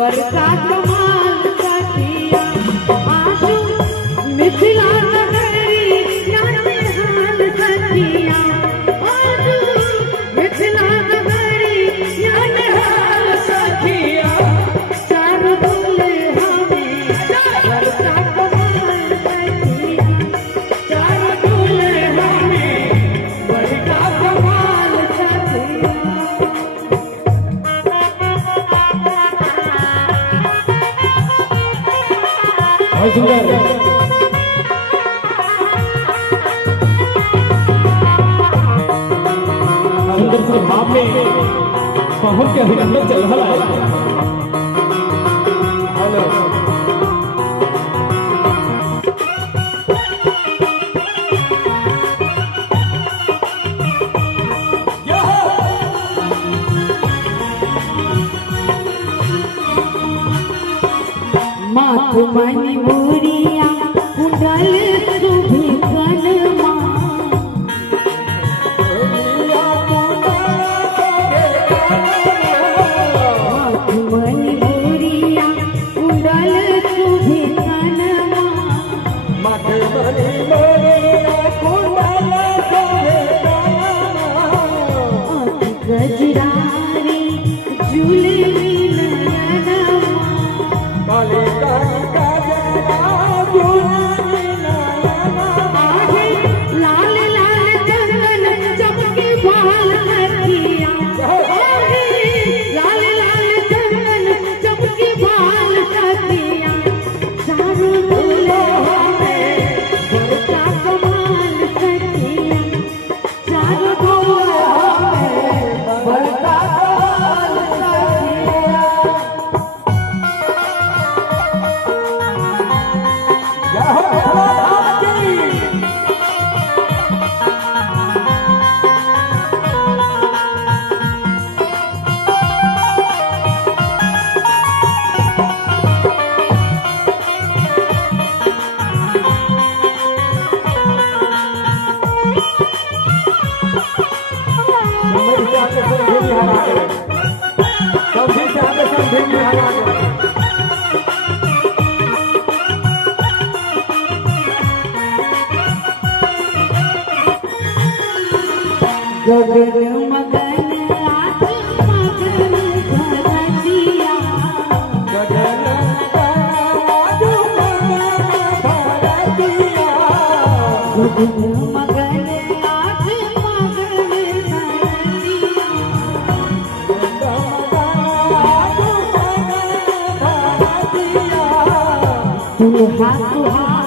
बरका कमाल सखिया आजू मिथिला नगरी जाने हाल सखिया आजू मिथिला नगरी जाने हाल सखिया चार बोले हमें बरका कमाल सखिया चार बोले हमें बरका कमाल सखिया। सुंदर से भाव में पहुंच के अभिनंदन चल रहा है। हेलो माथु मणि मोरिया कुंडल शुभि कनमा माथु मणि मोरिया कुंडल शुभि कनमा माथे मणि मोरिया कुंडल शुभि कनमा गजरारी झूलवी नयनमा काले लाल लाल चंदन चमके बाल सखिया लाल लाल चंदन चमके बाल सखिया चारों बोले हमें बरका कमाल सखिया चारों बोले हमें बरका कमाल सखिया। गगन मगन आज मगन धरतिया गगन आज मगन आज मगन धरतिया दुल्हा सुहाग